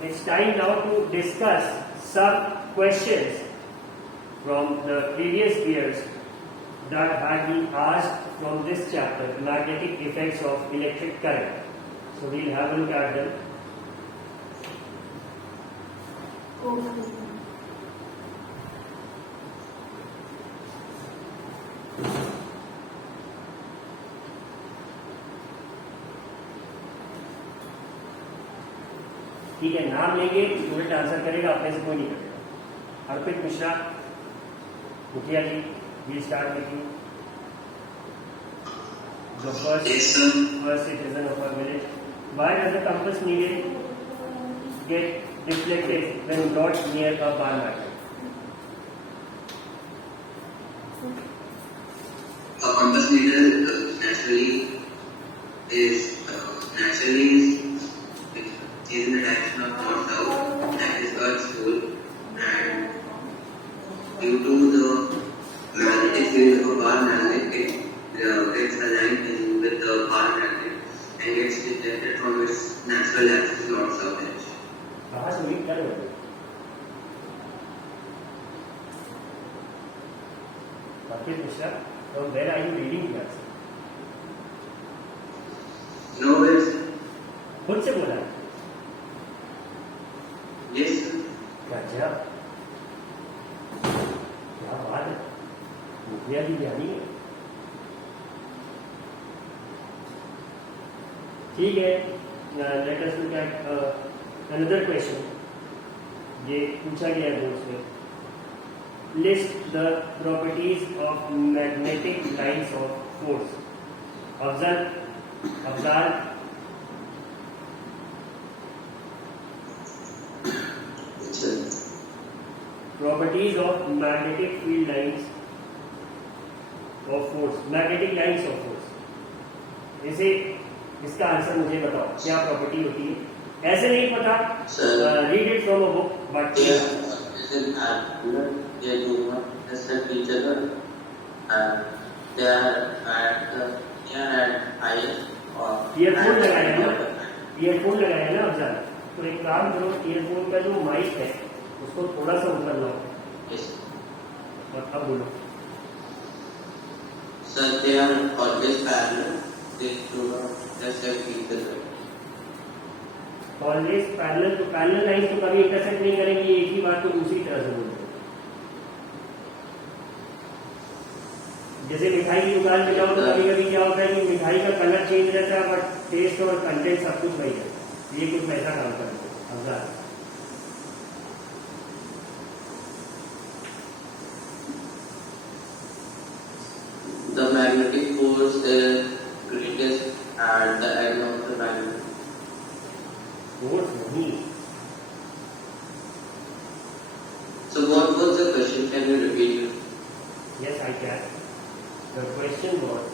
It's time now to discuss some questions from the previous years that had been asked from this chapter, magnetic effects of electric current. So we'll have a look at them. ठीक है, नाम लेंगे, student answer करेगा, अपने से कोई नहीं करेगा। अर्पित मिश्रा, मुखिया ji, we start with you. The first citizen of our village. Why does the compass needle get deflected when not near a bar magnet? A compass needle naturally is in the direction of north south, that is Earth's pole, and due to the magnetic field of a bar magnet, it gets aligned with the bar magnet and gets deflected from its natural axis north south edge. कहाँ से read कर रहे हो? अर्पित Mishra, from where are you reading here? No, it's खुद से बोला? yes, sir. गजब, क्या बात है, मुखिया भी ज्ञानी है। ठीक है, let us look at another question. ये पूछा गया है बोर्ड से। List the properties of magnetic lines of force. Afzal, properties of magnetic field lines of force, magnetic lines of force. इसे इसका आंसर मुझे बताओ, क्या प्रॉपर्टी होती है? ऐसे नहीं पता, read it from a book, but earphone लगाया ना, ईयरफोन लगाया ना अफजाल, तो एक काम करो, ईयरफोन का जो माइक है उसको थोड़ा सा ऊपर लाओ। और अब बोलो। Sir, they are always parallel. They do not intersect each other. Always parallel, तो पैरेलल लाइंस तो कभी इंटरसेक्ट नहीं करेंगी, एक ही बात को दूसरी तरह से बोलते हैं। जैसे मिठाई की दुकान में जाओ तो कभी कभी क्या होता है कि मिठाई का कलर चेंज रहता है, बट टेस्ट और कंटेंट सब कुछ वही है। ये कुछ ऐसा काम करते हैं। Afzal, The magnetic force is greatest at the end of the magnet. Force नहीं। So what was the question? Can you repeat it? Yes, I can. The question was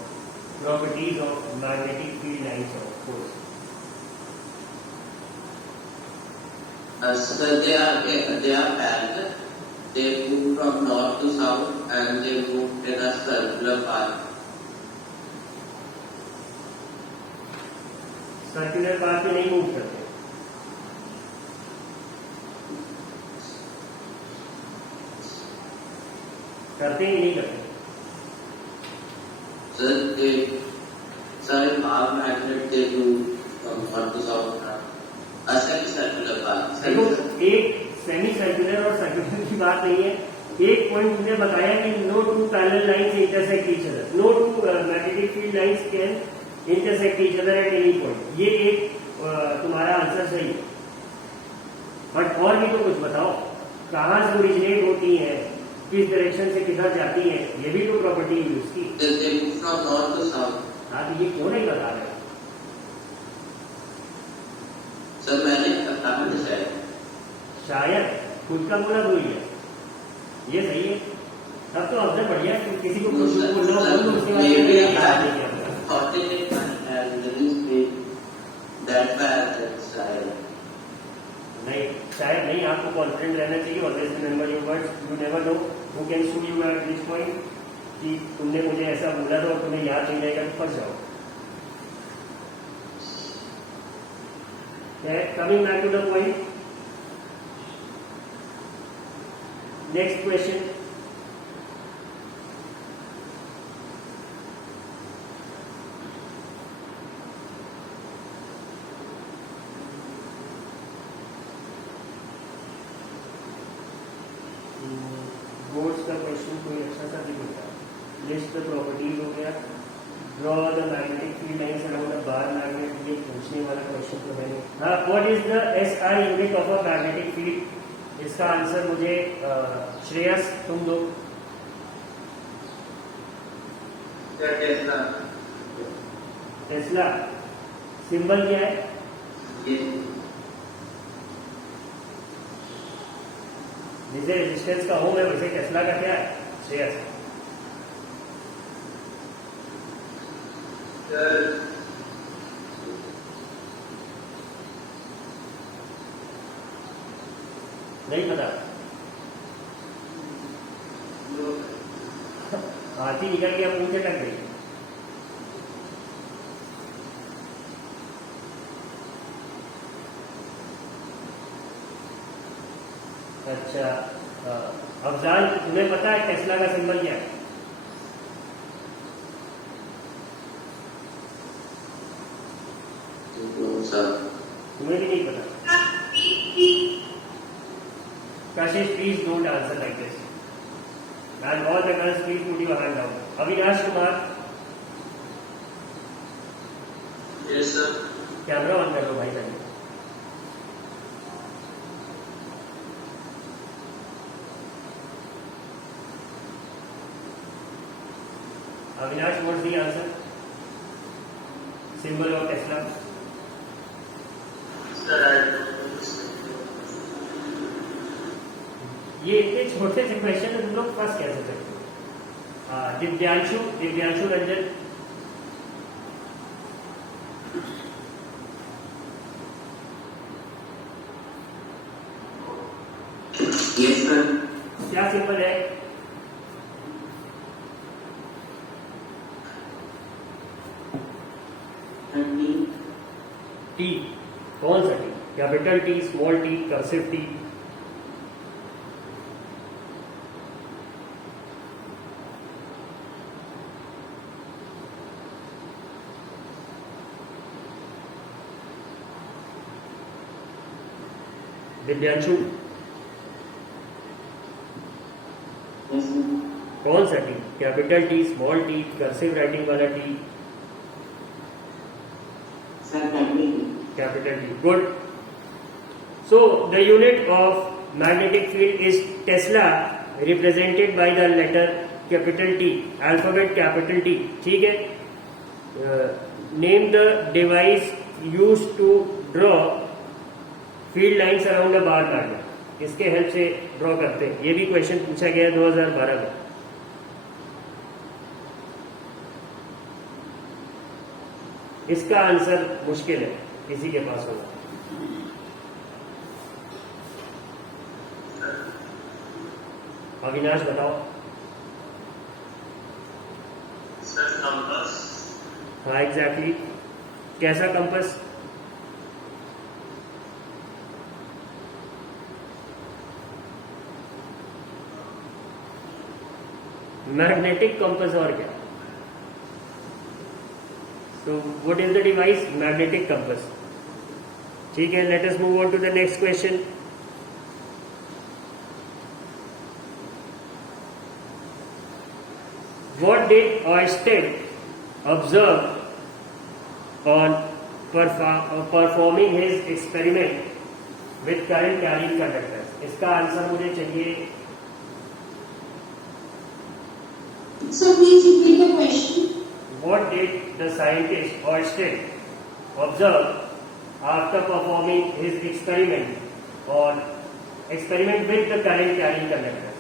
properties of magnetic field lines of force. So they are parallel. They move from north to south and they move in a circular path. Circular path में नहीं move करते। करते ही नहीं करते। Sir, in bar magnet they move from north to south. A semi-circular path. देखो, एक semi circular और circular की बात नहीं है। एक पॉइंट तुमने बताया कि no two parallel lines intersect each other, no two magnetic field lines can intersect each other at any point. ये एक तुम्हारा आंसर सही है, बट और भी तो कुछ बताओ, कहाँ से ओरिजिनेट होती है, किस डायरेक्शन से किधर जाती है, ये भी तो प्रॉपर्टी है उसकी। हाँ, तो ये क्यों नहीं बता रहे? सर मैंने शायद खुद का बोला भूल गया, ये सही है। तब तो अफजल बढ़िया, किसी को कुछ बोलना हो तो उसके बाद नहीं, शायद नहीं, आपको कॉन्फिडेंट रहना चाहिए। Always remember your words, you never know who can shoe you at this point कि तुमने मुझे ऐसा बोला था और तुम्हें याद नहीं रहेगा तो फंस जाओ। Coming back to the point, next question, boards का क्वेश्चन कोई अच्छा सा नहीं होता। लिस्ट द प्रॉपर्टीज हो गया, draw the magnetic field lines around a bar magnet, ये पूछने वाला क्वेश्चन तो मैंने। हाँ, what is the SI unit of a magnetic field? इसका आंसर मुझे श्रेयस तुम दो। टेस्ला। सिंबल क्या है? जिसे रेजिस्टेंस का होम है वैसे टेस्ला का क्या है श्रेयस? नहीं पता? हाथी निकल गया, पूछे टक गई। अच्छा, अफजाल तुम्हें पता है टेस्ला का सिंबल क्या है? तुम्हें भी नहीं पता? Kashish, please don't answer like this. And all the girls, please put your hand down. Avinash Kumar. Yes, sir. Camera on कर लो भाई पहले। Avinash, what's the answer? Symbol of Tesla. Sir, ये इतने छोटे से क्वेश्चन तुम लोग फर्स्ट कैसे सकते हो? दिव्यांशु रंजन। Yes, sir. क्या सिंबल है? टी। कौन सा T? Capital T, small T, cursive T? Divyanshu Yes, sir. कौन सा T? Capital T, small T, cursive writing वाला T? Sir, capital. Capital T. Good. So the unit of magnetic field is Tesla, represented by the letter capital T, alphabet capital T. ठीक है? Name the device used to draw field lines around a bar magnet. इसके help से draw करते हैं। ये भी question पूछा गया 2012 में। इसका आंसर मुश्किल है, किसी के पास होगा। अविनाश बताओ। sir, compass. हाँ एग्जैक्टली। कैसा कंपस? मैग्नेटिक कंपस और क्या? So what is the device? Magnetic compass. ठीक है, let us move on to the next question. What did Ørsted observe on performing his experiment with current carrying conductors? इसका answer मुझे चाहिए। So please repeat the question. What did the scientist Ørsted observe after performing his experiment with the current carrying conductors?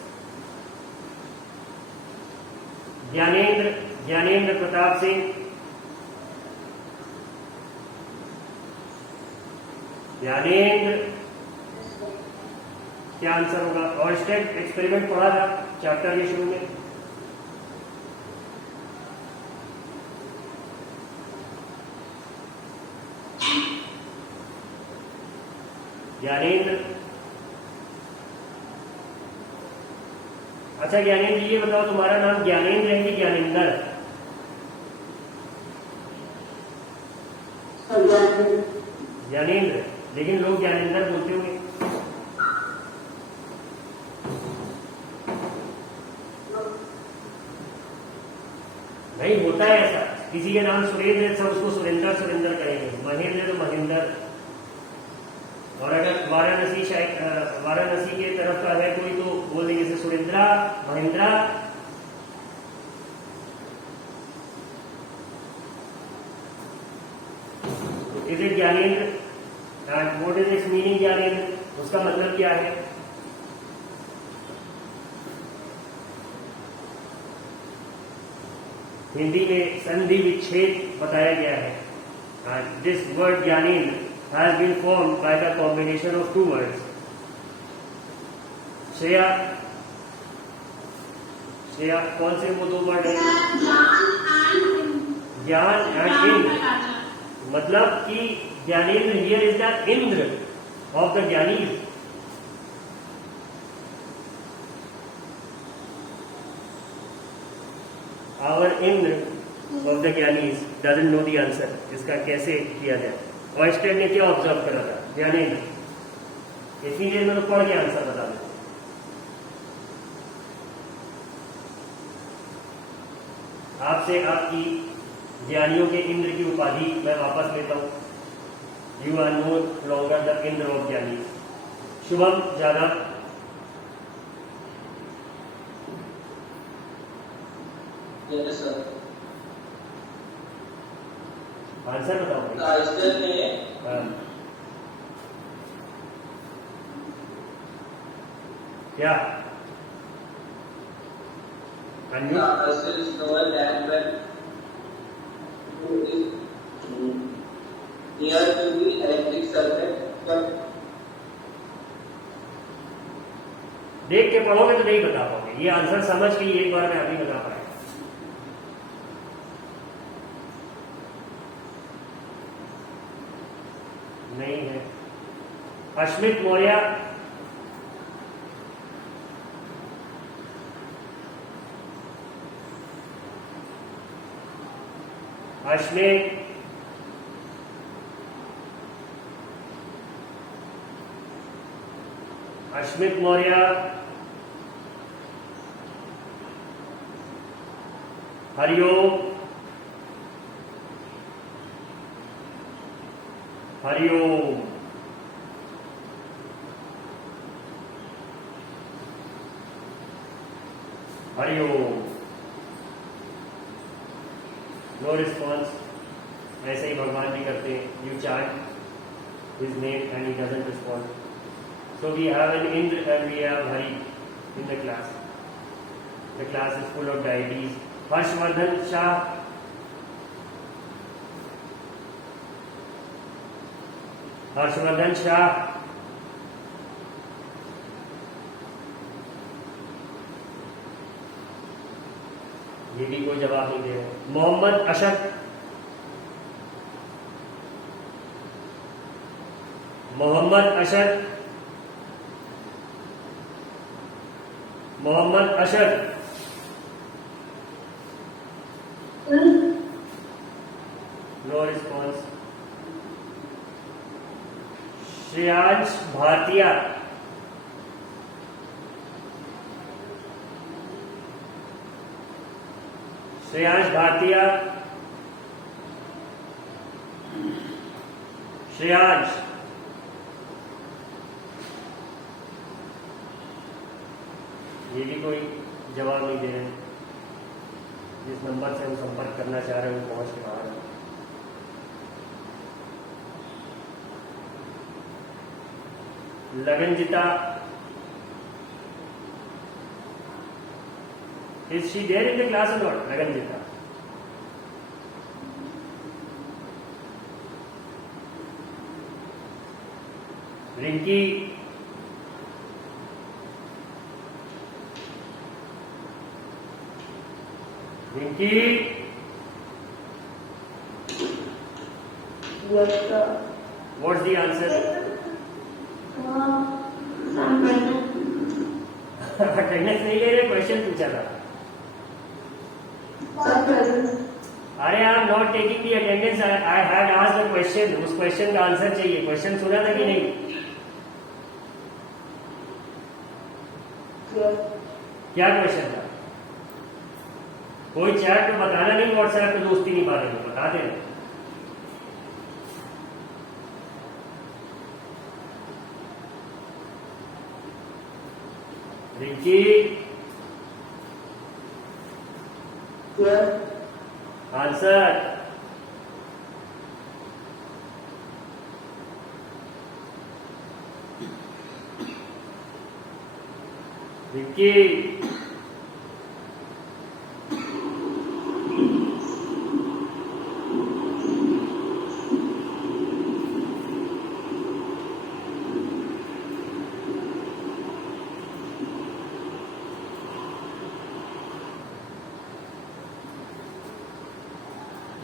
Gyanendra Pratap Singh. Gyanendra, क्या answer होगा? Orsted experiment पढ़ा था chapter के शुरू में। ज्ञानेंद्र, अच्छा ज्ञानेंद्र जी, ये बताओ तुम्हारा नाम ज्ञानेंद्र है कि ज्ञानेंद्र? ज्ञानेंद्र, लेकिन लोग ज्ञानेंद्र बोलते होंगे। नहीं होता है ऐसा, किसी के नाम सुरेंद्र है सब उसको सुरेंद्र सुरेंद्र कहेंगे, महेंद्र है तो महेंद्र। और अगर वाराणसी के तरफ का है कोई तो बोल देंगे जैसे Surendra, Mahindra. Is it Gyanendra? And what is it's meaning Gyanendra? उसका मतलब क्या है? हिंदी में संधि विच्छेद बताया गया है। This word Gyanendra has been formed by the combination of two words. Shreya, कौन से वो दो वर्ड है? ज्ञान एंड इंद्र। मतलब कि Gyanendra here is the Indra of the Giani's. Our Indra of the Gyanis doesn't know the answer. इसका कैसे किया जाए? ऑयस्टर ने क्या ऑब्जर्व करा था? ज्ञानेंद्र। इतनी देर में तो पढ़ के आंसर बता दो। आपसे आपकी ज्ञानियों के इंद्र की उपाधि मैं वापस लेता हूं। You are no longer the Indra of Gyani. Shubham Jadhav, Yes, sir. Answer बताओ। आइस्टर ने क्या? Arcel is known as when who is near to the electric circuit, but देख के पढ़ोगे तो नहीं बता पाओगे। ये आंसर समझ के एक बार में अभी बता पाए। नहीं है। अश्मित मौर्य, अश्मित मौर्य, हरिओम, हरिओम, हरिओम। No response. ऐसे ही भगवान भी करते हैं। You chant his name and he doesn't respond. So we have an Indra and we have Hari in the class. The class is full of deities. Harshvardhan Shah, Harshvardhan Shah, ये भी कोई जवाब नहीं दे रहे। Mohammad Ashad, Mohammad Ashad, Mohammad Ashad, no response. श्रेयांश भाटिया, श्रेयांश भाटिया, श्रेयांश, ये भी कोई जवाब नहीं दे रहे। जिस नंबर से हम संपर्क करना चाह रहे हैं वो पहुंच के बाहर है। Lagnajita, is she there in the class or not? Lagnajita, Rinky, Rinky, Yes, sir. what's the answer? Some present. Attendance नहीं ले रहे, क्वेश्चन पूछा था। Sir, present. अरे आप not taking the attendance, I had asked the question, उस क्वेश्चन का आंसर चाहिए। क्वेश्चन सुना था कि नहीं? Yes. क्या क्वेश्चन था? कोई चैट तो बताना नहीं, व्हाट्सएप पे दोस्ती नहीं पा रहे, बता देना। रिंकी, Yes. आंसर। रिंकी,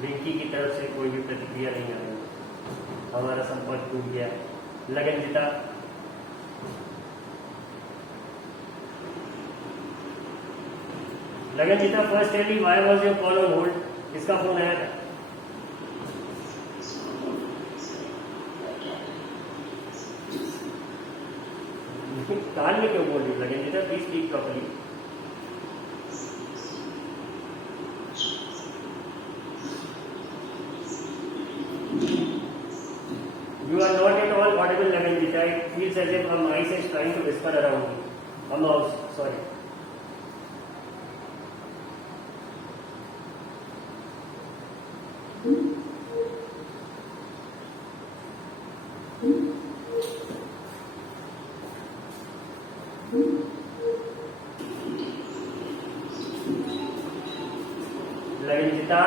रिंकी की तरफ से कोई भी प्रतिक्रिया नहीं आ रही, हमारा संपर्क टूट गया। Lagnajita, Lagnajita, first tell me why was your call on hold? किसका फोन आया था? कान में क्यों बोल रही Lagnajita? Please speak properly. You are not at all audible, Laganjita. It feels as if a mice is trying to whisper around you. A mouse, sorry. Laganjita.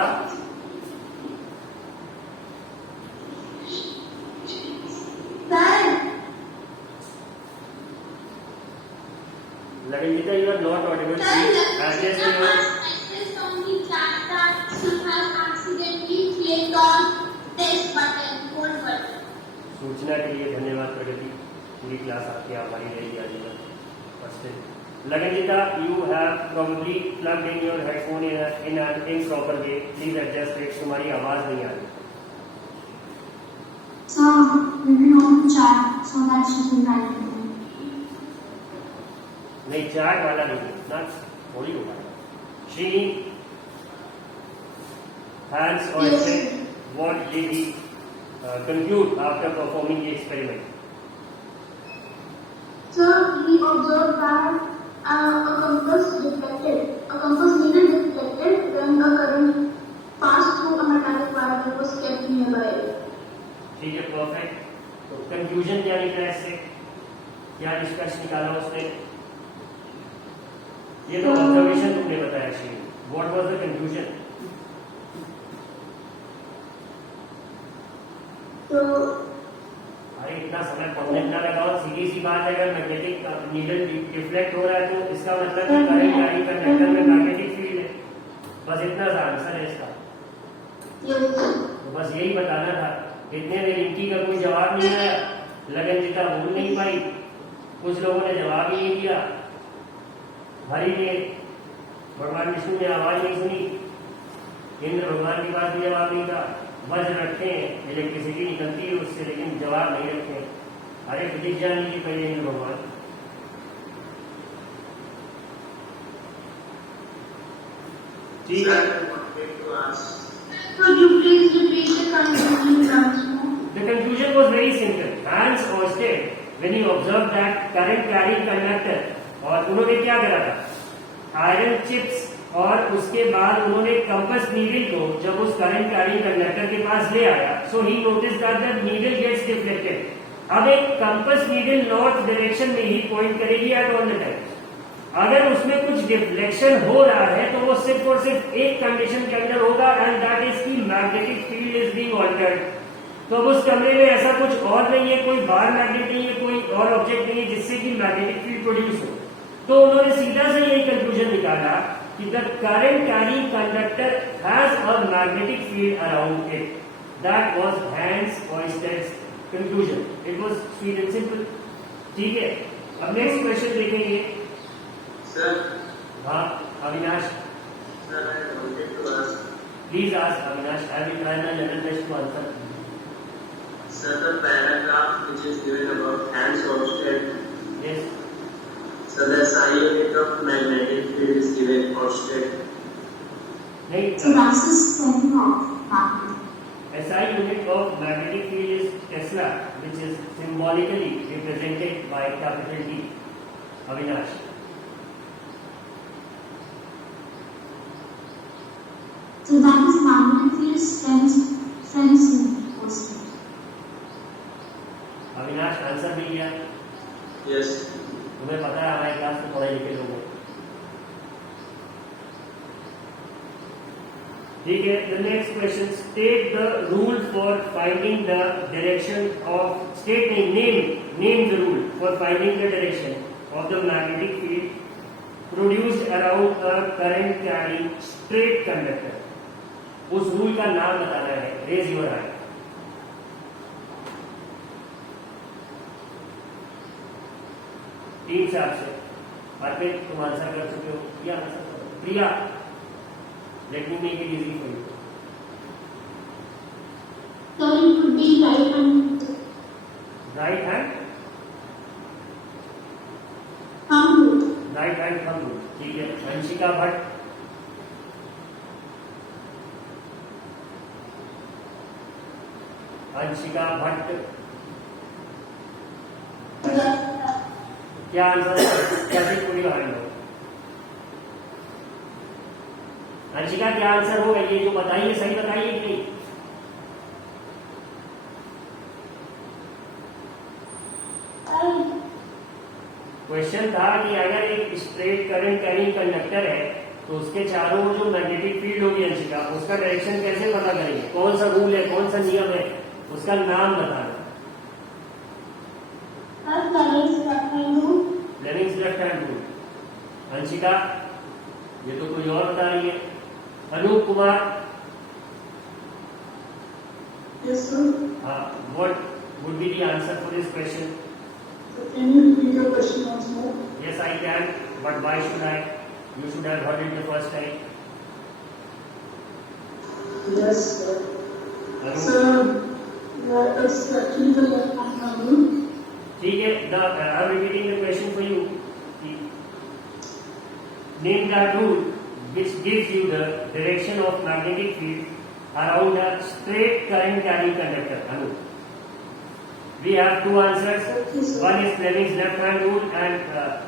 Laganjita, you are not audible. Please adjust your. Message on the chat that she has accidentally clicked on this button, hold button. सूचना के लिए धन्यवाद प्रगति। पूरी class आपकी आभारी रहेगी आज का first day. Laganjita, you have probably plugged in your headphone in an improper way. Please adjust it. तुम्हारी आवाज नहीं आ रही। So, we will on chat so that she can write it. नहीं, चार्ट वाला नहीं, ना थोड़ी होगा। Shrini, Hans or Yes. Ted, what did he conclude after performing the experiment? So he observed that a compass needle deflected when a current passed through a metallic wire that was kept nearby. ठीक है, perfect. तो conclusion क्या निकला इससे? क्या निष्कर्ष निकाला उसने? ये तो ऑब्जर्वेशन तुमने बताया Shri. What was the conclusion? So अरे इतना समय पढ़ने ना लगाओ, सीधी सी बात है, अगर मैग्नेटिक नीडल डिफ्लेक्ट हो रहा है तो इसका मतलब कि करंट कैरी कंडक्टर में मैग्नेटिक फील्ड है। बस इतना सा आंसर है इसका। yes. तो बस यही बताना था। इतने में रिंकी का कोई जवाब नहीं आया, लगनजीता बोल नहीं पाई, कुछ लोगों ने जवाब ही नहीं दिया, हरि ने, भगवान विष्णु ने आवाज नहीं सुनी, इंद्र भगवान के पास भी जवाब नहीं था। वज्र रखे हैं, इलेक्ट्रिसिटी निकलती है उससे, लेकिन जवाब नहीं रखे। अरे फिजिक्स जान लीजिए पहले इंद्र भगवान। ठीक है, Could you please repeat the conclusion once more? the conclusion was very simple. Hans Ørsted, when he observed that current carrying conductor, और उन्होंने क्या करा था? आयरन चिप्स और उसके बाद उन्होंने कंपस नीडल को जब उस करंट कैरिंग कंडक्टर के पास ले आया, so he notice that the needle gets deflected. अब एक कंपस नीडल नॉर्थ डायरेक्शन में ही पॉइंट करेगी एट ऑल द टाइम। अगर उसमें कुछ डिफ्लेक्शन हो रहा है तो वो सिर्फ और सिर्फ एक कंडीशन के अंदर होगा, एंड दैट इज की magnetic field is being altered. तो अब उस कमरे में ऐसा कुछ और नहीं है, कोई बाहर मैग्नेट नहीं है, कोई और ऑब्जेक्ट नहीं है जिससे कि मैग्नेटिक फील्ड प्रोड्यूस हो। तो उन्होंने सीधा से यही कंक्लूजन निकाला कि the current carrying conductor has a magnetic field around it. That was Hans Oersted's conclusion. It was sweet and simple. ठीक है, अब नेक्स्ट क्वेश्चन देखेंगे। Sir, हाँ Avinash, sir, I wanted to ask, please ask Avinash. I will try my level best to answer. sir, the paragraph which is given about hands offset, Yes. so the SI unit of magnetic field is given offset. नहीं, So that's the strength of magnet. SI unit of magnetic field is Tesla, which is symbolically represented by capital T. Avinash. So that is magnetic field strength posted. Avinash answer मिल गया. Yes. तुम्हें पता है हमारे class में पढ़े लिखे लोग हैं. ठीक है. The next question, state the rule for finding the direction of name the rule for finding the direction of the magnetic field produced around a current carrying straight conductor. उस रूल का नाम बताना है. Raise your hand. टीम से आपसे अर्पित, तुम answer कर चुके हो. या आंसर करो. Priya, let me make it easy for you. So it could be right hand right hand thumb rule. Thumb rule. ठीक है. अंशिका भट्ट, क्या आंसर, कैसे पूरी हैंड हो. अंशिका क्या आंसर होगा ये जो बताइए, सही बताइए कि नहीं. क्वेश्चन था कि अगर एक स्ट्रेट करंट कैरिंग कंडक्टर है तो उसके चारों ओर जो मैग्नेटिक फील्ड होगी अंशिका, उसका डायरेक्शन कैसे पता करेंगे. कौन सा रूल है, कौन सा नियम है, उसका नाम बताना. Fleming's left hand rule. Anshika, ये तो कोई और बता रही है. Anoop Kumar, Yes, sir. हाँ, what would be the answer for this question. So can you repeat your question once more? Yes, I can, but why should I? You should have heard it the first time. Yes, sir. Anup? Sir, it's actually the left hand thumb rule. ठीक है. I'm repeating the question for you. Name that rule which gives you the direction of magnetic field around a straight current carrying conductor. Anup. We have two answers. Yes, sir. One is Fleming's left hand rule and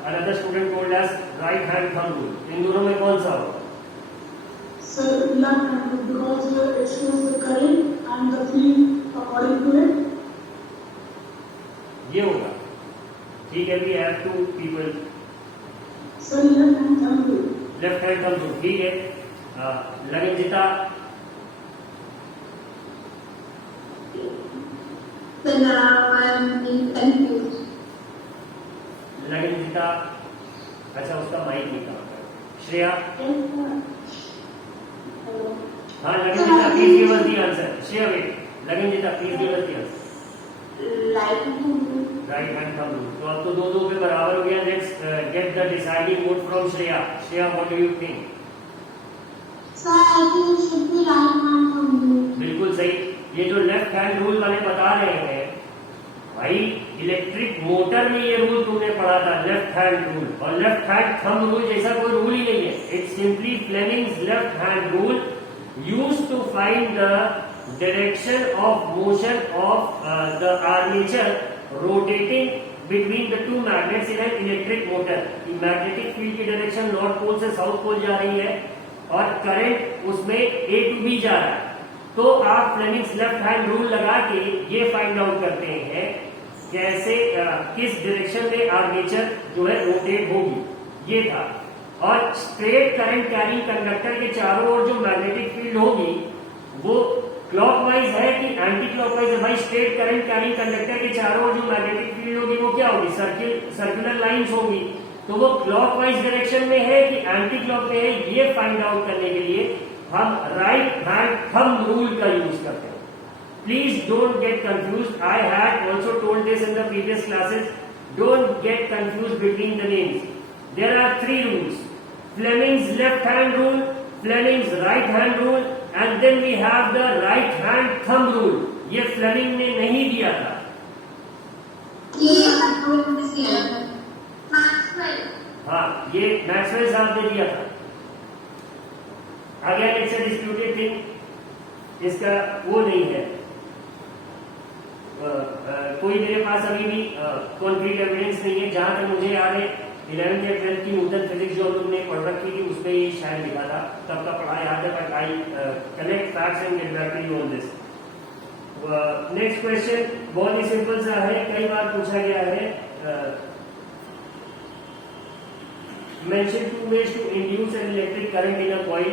another student told us right hand thumb rule. इन दोनों में कौन सा होगा? Sir, left hand rule because it shows the current and the field according to it. ये होगा. ठीक है. We have two people. Sir, left hand thumb rule. Left hand thumb rule. ठीक है. Lalita, So now I'm being confused. Lalita, अच्छा उसका mic नहीं काम कर. श्रेया, हाँ Lalita, please give us the answer. Shreya wait. Lalita, please give us the answer. Right hand rule. Right hand thumb rule. तो अब तो दो पे बराबर हो गया. Let's get the deciding vote from Shreya. Shreya, what do you think? So I think it should be right hand thumb rule. बिल्कुल सही. ये जो लेफ्ट हैंड रूल वाले बता रहे हैं भाई, इलेक्ट्रिक मोटर में ये रूल तुमने पढ़ा था, लेफ्ट हैंड रूल. और लेफ्ट हैंड थंब रूल जैसा कोई रूल ही नहीं है. It's simply Fleming's left hand rule used to find the direction of motion of the armature rotating between the two magnets in an electric motor. Magnetic field की direction north pole से south pole जा रही है और current उसमें A to B जा रहा है. तो आप फ्लेमिंग्स लेफ्ट हैंड रूल लगा के ये फाइंड आउट करते हैं कैसे किस डायरेक्शन में आर्मेचर जो है रोटेट होगी. ये था. और स्ट्रेट करंट कैरिंग कंडक्टर के चारों ओर जो मैग्नेटिक फील्ड होगी वो क्लॉकवाइज है कि एंटी क्लॉकवाइज है. भाई स्ट्रेट करंट कैरिंग कंडक्टर के चारों ओर जो मैग्नेटिक फील्ड होगी वो क्या होगी? सर्कुलर लाइंस होगी. तो वो क्लॉकवाइज डायरेक्शन में है कि एंटी क्लॉक में है, ये फाइंड आउट करने के लिए हम राइट हैंड थंब रूल का यूज करते हैं. Please don't get confuse. I had also told this in the previous classes. Don't get confuse between the names. there are 3 rules. Fleming's left hand rule, Fleming's right hand rule, and then we have the right hand thumb rule. ये Fleming ने नहीं दिया था. हाँ, ये Maxwell साहब ने दिया था. Again it's a disputed thing. इसका वो नहीं है. कोई मेरे पास अभी भी कॉन्क्रीट एविडेंस नहीं है. जहां तक मुझे याद है 11th या 12th की न्यूटन फिजिक्स जो हम लोग ने पढ़ रखी थी उसमें ये शायद लिखा था. तब का पढ़ा याद है. But I collect facts and get back to you on this. Next question बहुत ही सिंपल सा है. कई बार पूछा गया है. Mention 2 ways to induce an electric current in a coil.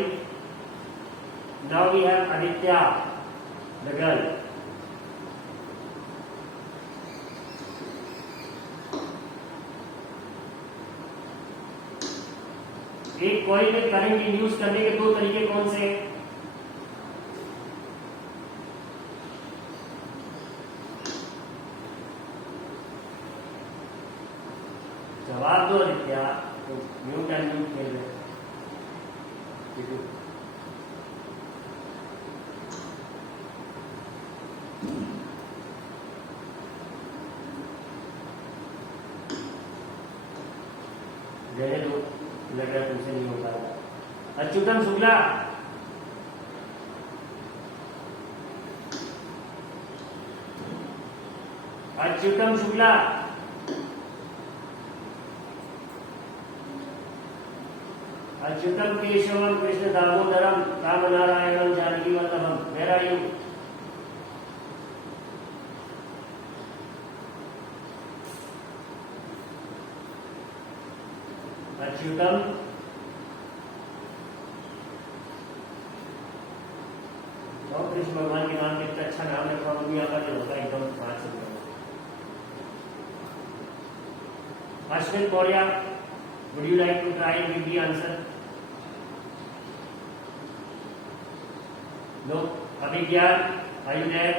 Now we have Aditya, the girl. एक कॉइल में करंट इंड्यूस करने के 2 तरीके कौन से हैं? जवाब दो आदित्य. तो म्यूट एंड म्यूट खेल रहे. रहने दो. लग रहा है तुमसे नहीं होता. Achyutam Shukla. Achyutam Shukla. Achyutam Keshavam Krishna Damodaram Ramnarayanam Janaki Vallabham. Where are you? Achyutam. और कृष्ण भगवान के नाम कितना अच्छा नाम रखा. दुनिया का जो होता है एकदम 5 रुपये. Ashwin Maurya, would you like to try and give the answer? No. Abhigyan, are you there?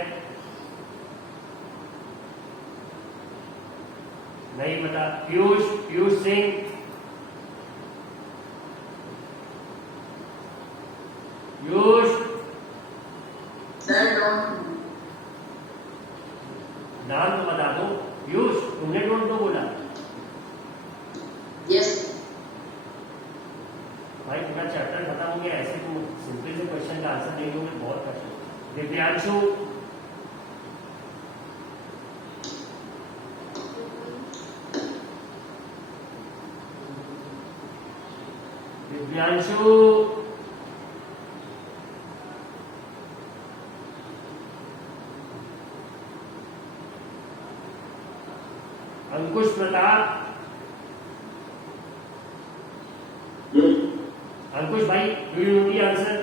नहीं पता. पीयूष सिंह. पीयूष. नाम तो बता दो. पीयूष, तुमने डोंट नो बोला. Yes. भाई पूरा चैप्टर खत्म हो गया. ऐसे तुम सिंपल से क्वेश्चन का आंसर नहीं दोगे बहुत कष्ट. दिव्यांशु. दिव्यांशु. अंकुश प्रताप. अंकुश भाई, do you know the answer?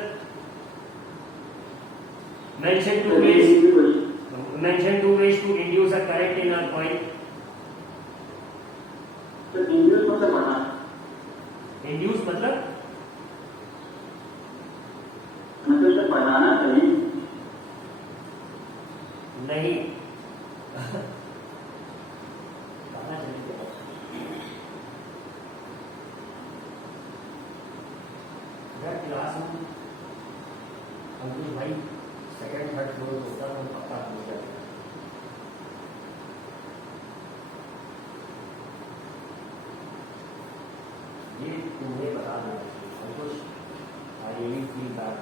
Mention 2 ways to induce a current in a coil. तो इंड्यूस मतलब पढ़ा. Induce मतलब मतलब पढ़ाना चाहिए. नहीं. क्लास में अंकुश भाई 2nd 3rd फ्लोर होता है. पक्का हो जाएगा. ये तुम्हें बता दो Ankush. I really feel bad.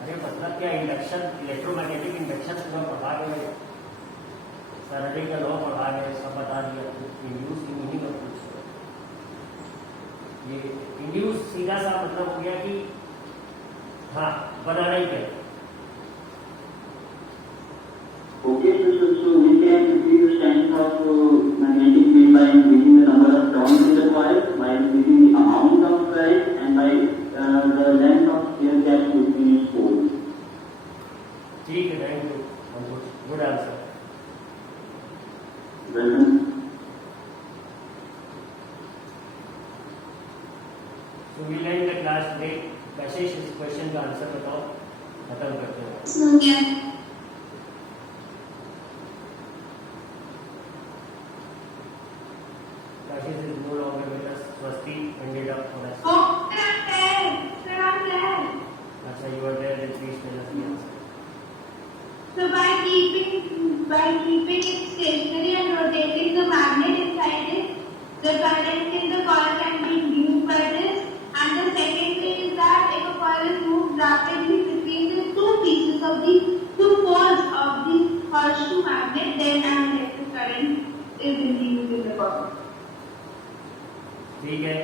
अरे मतलब क्या? इंडक्शन, इलेक्ट्रोमैग्नेटिक इंडक्शन पूरा पढ़ा गए. फैराडे का लॉ पढ़ा गए. सब बता दिया. इंड्यूस की मीनिंग और कुछ. ये इंड्यूस सीधा सा मतलब हो गया कि हाँ बनाना ही है. Okay, so we can increase the strength of magnetic field by increasing the number of turns in the coil, by increasing the amount of current, and by the length of air gap between its poles. ठीक है. Thank you Ankush. Good answer. Welcome. So we learned the class today. कशिश, इस question का answer बताओ. खत्म करते हैं. Kashish is no longer with us. Swasti ended up for us. Oh, sir, I'm there. Sir, I'm there. Acha, you are there, then please tell us the answer. So by keeping it stationary and rotating the magnet inside it, the current in the coil can be induced by this. And the second thing is that if a coil is moved rapidly between the two pieces of the two poles of the horseshoe magnet, then an electric current is induced in the coil. ठीक है.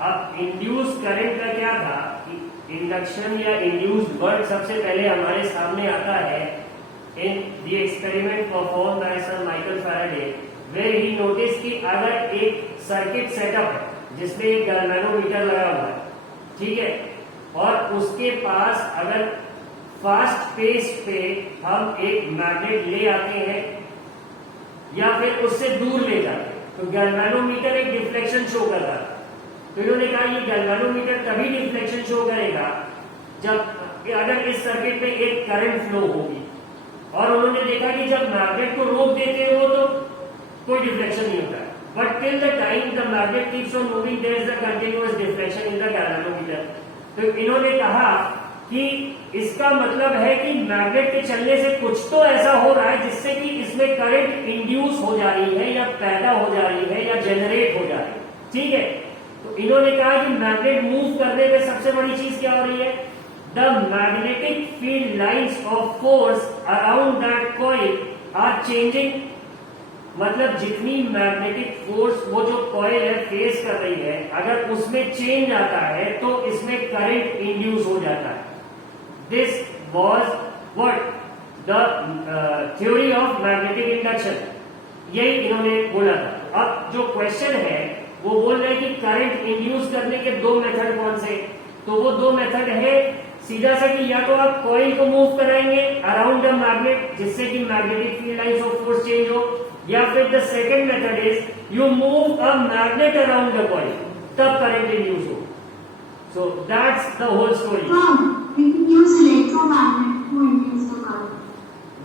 अब induce current का क्या था कि induction या induced word सबसे पहले हमारे सामने आता है in the experiment perform by sir Michael Faraday, where he notice कि अगर एक सर्किट सेटअप है जिसमें एक गैल्वेनोमीटर लगा हुआ है, ठीक है, और उसके पास अगर फास्ट पेस पे हम एक मैग्नेट ले आते हैं या फिर उससे दूर ले जाते हैं, तो गैल्वेनोमीटर एक डिफ्लेक्शन शो कर रहा है. तो इन्होंने कहा ये गैल्वेनोमीटर तभी डिफ्लेक्शन शो करेगा जब अगर इस सर्किट में एक करंट फ्लो होगी. और उन्होंने देखा कि जब मैग्नेट को रोक देते हैं वो तो कोई डिफ्लेक्शन नहीं होता है, but till the time the magnet keeps on moving there is a continuous deflection in the galvanometer. तो इन्होंने कहा कि इसका मतलब है कि मैग्नेट के चलने से कुछ तो ऐसा हो रहा है जिससे कि इसमें करंट इंड्यूस हो जा रही है या पैदा हो जा रही है या जनरेट हो जा रही है. ठीक है, तो इन्होंने कहा कि मैग्नेट मूव करने में सबसे बड़ी चीज क्या हो रही है, the magnetic field lines of force around that coil are changing. मतलब जितनी मैग्नेटिक फोर्स वो जो कॉइल है फेस कर रही है, अगर उसमें चेंज आता है तो इसमें करंट इंड्यूस हो जाता है. This was what the theory of magnetic induction, यही इन्होंने बोला था. अब जो क्वेश्चन है वो बोल रहे हैं कि करंट इंड्यूस करने के दो मेथड कौन से, तो वो दो मेथड है सीधा सा कि या तो आप कॉइल को मूव कराएंगे अराउंड द मैग्नेट जिससे कि magnetic field lines of force change हो, या फिर the second method is you move a magnet around the coil, तब करंट इंड्यूस हो. So that's the whole story. We can use electromagnet to induce the current.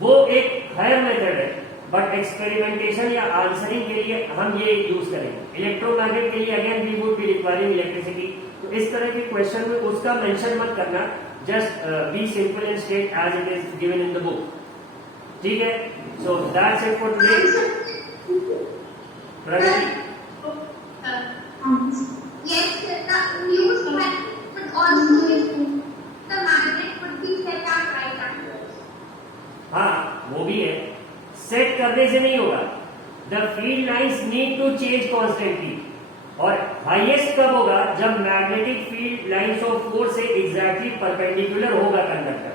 वो एक higher method है, but experimentation या answering के लिए हम ये यूज करेंगे. इलेक्ट्रोमैग्नेट के लिए again we would be requiring electricity. तो इस तरह के क्वेश्चन में उसका मेंशन मत करना, just be simple and straight as it is given in the book. ठीक है, so that's it for today. Pragati. Yes, the induced magnet would also be the magnet would be set at right angles. हाँ, वो भी है. Set करने से नहीं होगा. The field lines need to change constantly. और हाईएस्ट कब होगा, जब magnetic field lines of force से एग्जैक्टली परपेंडिकुलर होगा कंडक्टर,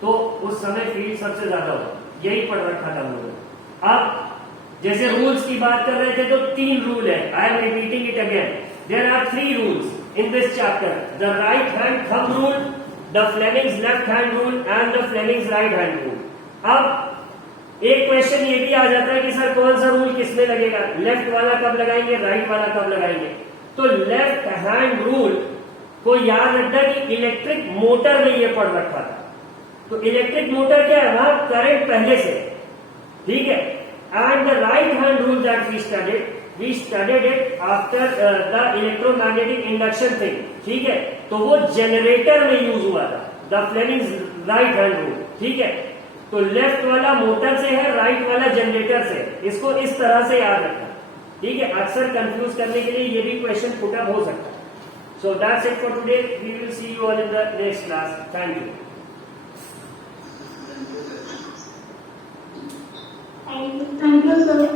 तो उस समय फील्ड सबसे ज्यादा होगा. यही पढ़ रखा था हम लोगों ने. अब जैसे रूल्स की बात कर रहे थे तो 3 रूल है. I am repeating it again. There are 3 rules in this chapter. The right hand thumb rule, the Fleming's left hand rule and the Fleming's right hand rule. अब एक क्वेश्चन ये भी आ जाता है कि सर कौन सा रूल किसमें लगेगा, लेफ्ट वाला कब लगाएंगे, राइट वाला कब लगाएंगे. तो लेफ्ट हैंड रूल को याद रखना कि इलेक्ट्रिक मोटर में ये पढ़ रखा था. तो इलेक्ट्रिक मोटर क्या है, वहां करंट पहले से. ठीक है, and the right hand rule that we studied it after the electromagnetic induction thing. ठीक है, तो वो जनरेटर में यूज हुआ था, the Fleming's right hand rule. ठीक है, तो लेफ्ट वाला मोटर से है, राइट वाला जनरेटर से. इसको इस तरह से याद रखना. ठीक है, अक्सर कंफ्यूज करने के लिए ये भी क्वेश्चन पुट अप हो सकता है. So that's it for today. We will see you all in the next class. Thank you. Thank you, sir.